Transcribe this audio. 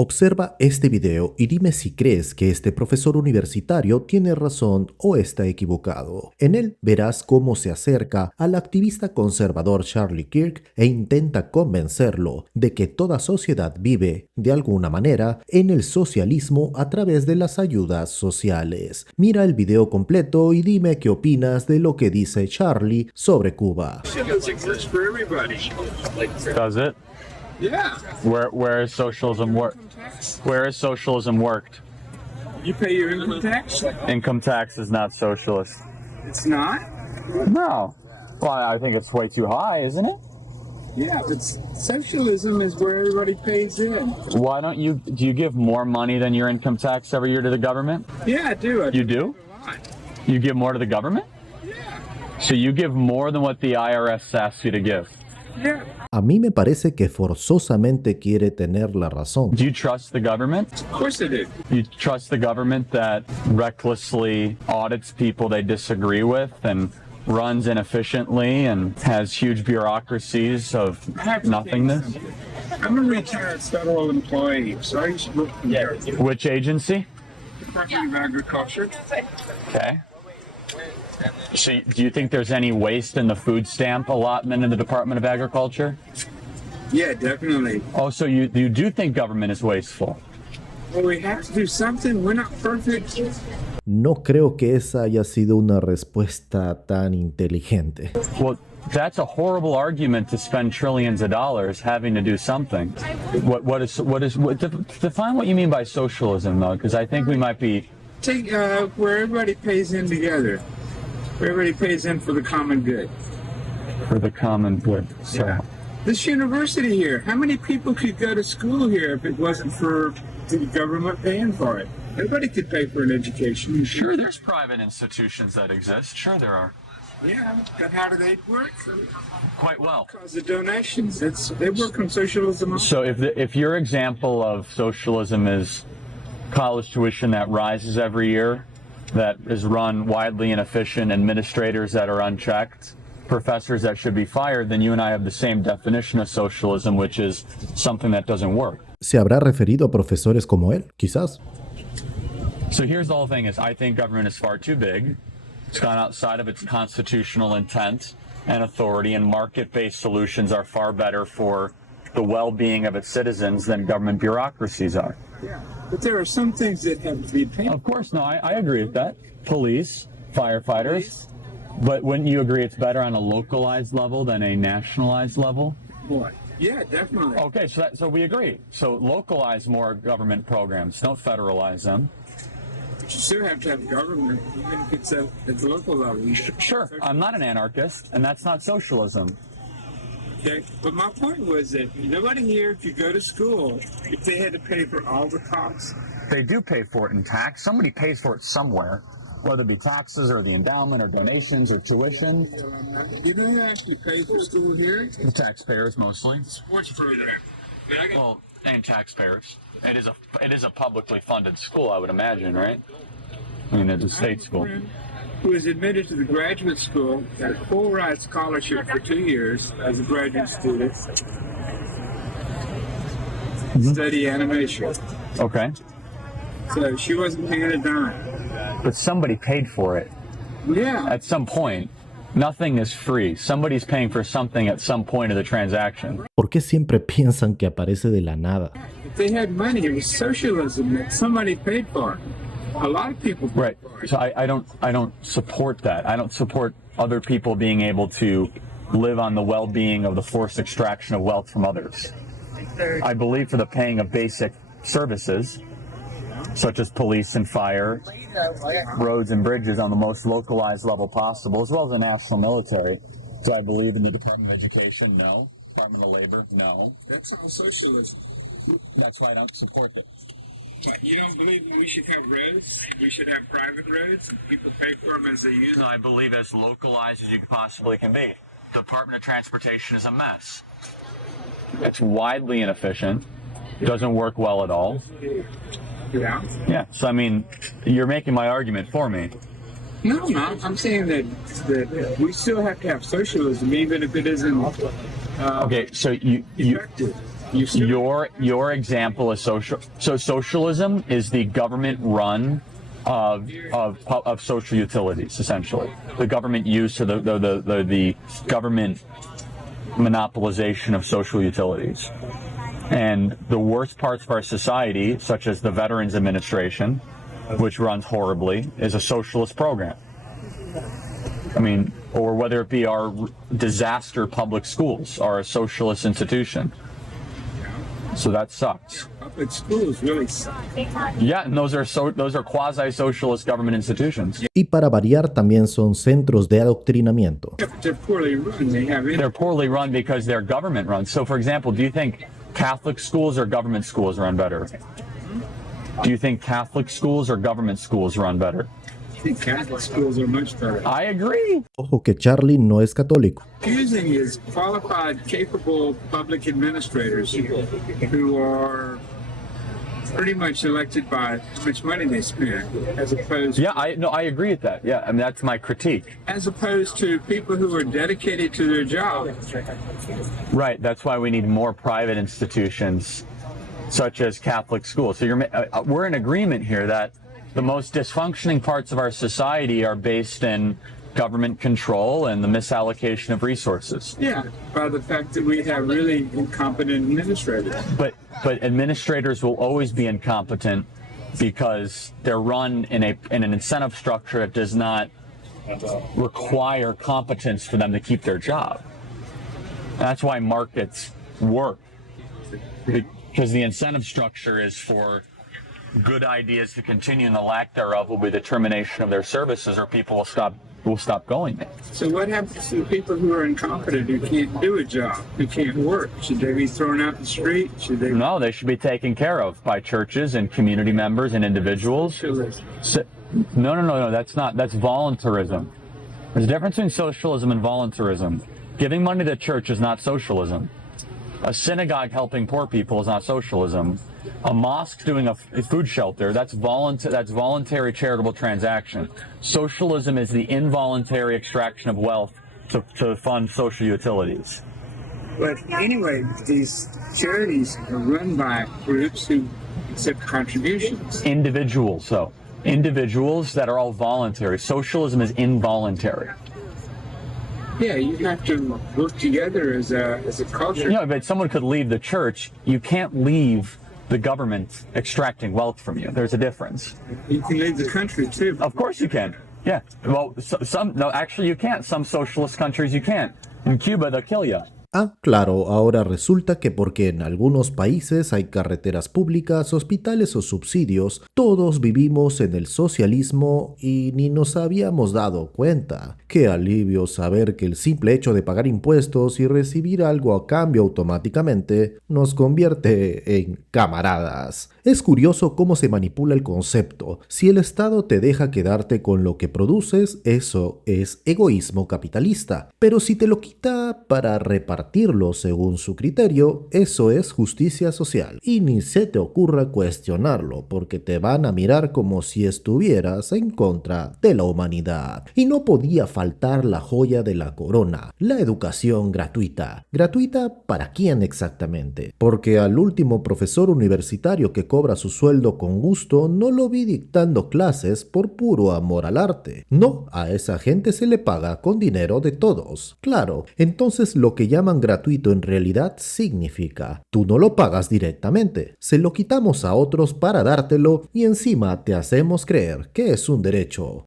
Observa este video y dime si crees que este profesor universitario tiene razón o está equivocado. En él verás cómo se acerca al activista conservador Charlie Kirk e intenta convencerlo de que toda sociedad vive, de alguna manera, en el socialismo a través de las ayudas sociales. Mira el video completo y dime qué opinas de lo que dice Charlie sobre Cuba. Does it? Yeah. Where is socialism Where is socialism worked? You pay your income tax? Income tax is not socialist. It's not? No. Well, I think it's way too high, isn't it? Yeah, but socialism is where everybody pays in. Why don't you, do you give more money than your income tax every year to the government? Yeah, I do. You do? A lot. You give more to the government? Yeah. So you give more than what the IRS asks you to give? Yeah. A mí me parece que forzosamente quiere tener la razón. Do you trust the government? Of course I do. You trust the government that recklessly audits people they disagree with and runs inefficiently and has huge bureaucracies of nothingness? I'm a retired federal employee, so I used to work for the Which agency? Department of Agriculture. Okay. So do you think there's any waste in the food stamp allotment in the Department of Agriculture? Yeah, definitely. Oh, so you do think government is wasteful? Well, we have to do something. We're not perfect. No creo que esa haya sido una respuesta tan inteligente. Well, that's a horrible argument to spend trillions of dollars having to do something. Define what you mean by socialism, though, because I think we might be... Take where everybody pays in together. Where everybody pays in for the common good. For the common good. So. Yeah. This university here, how many people could go to school here if it wasn't for the government paying for it? Everybody could pay for an education. Sure, there's private institutions that exist. Sure, there are. Yeah, but how do they work? Quite well. Because of donations. They work on socialism. So if your example of socialism is college tuition that rises every year, that is run widely inefficient, administrators that are unchecked, professors that should be fired, then you and I have the same definition of socialism, which is something that doesn't work. ¿Se habrá referido a profesores como él? Quizás. So here's the whole thing is I think government is far too big. It's gone outside of its constitutional intent and authority, and market-based solutions are far better for the well-being of its citizens than government bureaucracies are. Yeah, but there are some things that have to be paid. Of course, no, I agree with that. Police, firefighters. But wouldn't you agree it's better on a localized level than a nationalized level? What? Yeah, definitely. Okay, so we agree. So localize more government programs. Don't federalize them. But you still have to have government, even if it's at the local level. Sure, I'm not an anarchist, and that's not socialism. Okay, but my point was that nobody here could go to school if they had to pay for all the costs. They do pay for it in tax. Somebody pays for it somewhere, whether it be taxes or the endowment or donations or tuition. You know who actually pays for school here? The taxpayers mostly. Sports program. Well, and taxpayers. It is a publicly funded school, I would imagine, right? I mean, it's a state school. Who was admitted to the graduate school, got a full ride scholarship for 2 years as a graduate student. Study animation. Okay. So she wasn't paying a dime. But somebody paid for it. Yeah. At some point. Nothing is free. Somebody's paying for something at some point of the transaction. ¿Por qué siempre piensan que aparece de la nada? If they had money, it was socialism that somebody paid for. A lot of people paid for it. So I don't support that. I don't support other people being able to live on the well-being of the forced extraction of wealth from others. I believe for the paying of basic services, such as police and fire, roads and bridges on the most localized level possible, as well as the national military. Do I believe in the Department of Education? No. Department of Labor? No. That's all socialism. That's why I don't support it. What, you don't believe we should have roads? We should have private roads and people pay for them as they use them? I believe as localized as you possibly can be. Department of Transportation is a mess. It's widely inefficient. Doesn't work well at all. Yeah. Yeah, so I mean, you're making my argument for me. No, I'm not. I'm saying that we still have to have socialism, even if it isn't Okay, so you effective. You still Your example is social. So socialism is the government run of social utilities, essentially. The government use to the government monopolization of social utilities. And the worst parts of our society, such as the Veterans Administration, which runs horribly, is a socialist program. I mean, or whether it be our disaster public schools are a socialist institution. So that sucks. public schools really suck. Yeah, and those are quasi-socialist government institutions. Y para variar también son centros de adoctrinamiento. They're poorly run. They're poorly run because they're government run. So, for example, do you think Catholic schools or government schools run better? Do you think Catholic schools or government schools run better? I think Catholic schools are much better. I agree. Ojo que Charlie no es católico. Using is qualified, capable public administrators who are pretty much elected by how much money they spend, as opposed Yeah, I agree with that. Yeah, I mean, that's my critique. as opposed to people who are dedicated to their job. Right, that's why we need more private institutions such as Catholic schools. So we're in agreement here that the most dysfunctioning parts of our society are based in government control and the misallocation of resources. Yeah, by the fact that we have really incompetent administrators. But administrators will always be incompetent because they're run in an incentive structure that does not require competence for them to keep their job. That's why markets work, because the incentive structure is for good ideas to continue, and the lack thereof will be the termination of their services, or people will stop going there. So what happens to the people who are incompetent, who can't do a job, who can't work? Should they be thrown out the street? Should they? No, they should be taken care of by churches and community members and individuals. No, that's voluntarism. There's a difference between socialism and voluntarism. Giving money to the church is not socialism. A synagogue helping poor people is not socialism. A mosque doing a food shelter, that's voluntary charitable transaction. Socialism is the involuntary extraction of wealth to fund social utilities. But anyway, these charities are run by groups who accept contributions. Individuals, though. Individuals that are all voluntary. Socialism is involuntary. Yeah, you have to work together as a culture. No, but someone could leave the church. You can't leave the government extracting wealth from you. There's a difference. You can leave the country too. Of course you can. Yeah. Well, actually you can't. Some socialist countries you can't. In Cuba, they'll kill you. Ah, claro, ahora resulta que porque en algunos países hay carreteras públicas, hospitales o subsidios, todos vivimos en el socialismo y ni nos habíamos dado cuenta. Qué alivio saber que el simple hecho de pagar impuestos y recibir algo a cambio automáticamente nos convierte en camaradas. Es curioso cómo se manipula el concepto. Si el Estado te deja quedarte con lo que produces, eso es egoísmo capitalista. Pero si te lo quita para repartirlo según su criterio, eso es justicia social. Y ni se te ocurra cuestionarlo, porque te van a mirar como si estuvieras en contra de la humanidad. Y no podía faltar la joya de la corona, la educación gratuita. ¿Gratuita para quién exactamente? Porque al último profesor universitario que cobra su sueldo con gusto no lo vi dictando clases por puro amor al arte. No, a esa gente se le paga con dinero de todos. Claro, entonces lo que llaman gratuito en realidad significa tú no lo pagas directamente, se lo quitamos a otros para dártelo y encima te hacemos creer que es un derecho.